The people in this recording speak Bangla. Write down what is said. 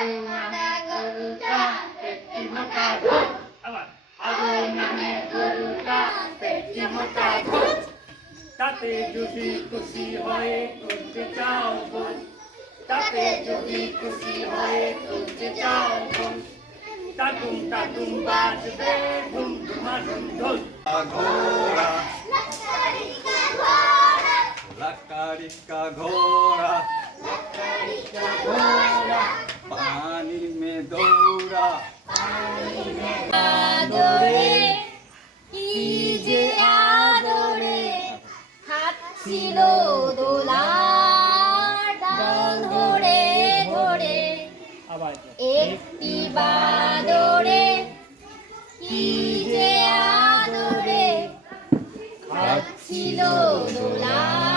মাটা গরুটা পেটটি মোটা ধুত। আবার হাগো নামে গরুটা পেটটি মোটা ধুত। তাতে যদি খুশি হয়ে তুলতে চাও বোন, তাতে যদি খুশি হয়ে তুলতে চাও বোন, টাটুম টাটুম বাজবে ধুম ধুমাধুম ঢোল। ঘোড়া लकड़ी का घोड़ा पानी में दौड़ा আদরে কি যে আদরে খাচ্ছিল দোলার ডাল ধরে ধরে আবার একটি বাদরে কি যে আদরে খাচ্ছিল দোলার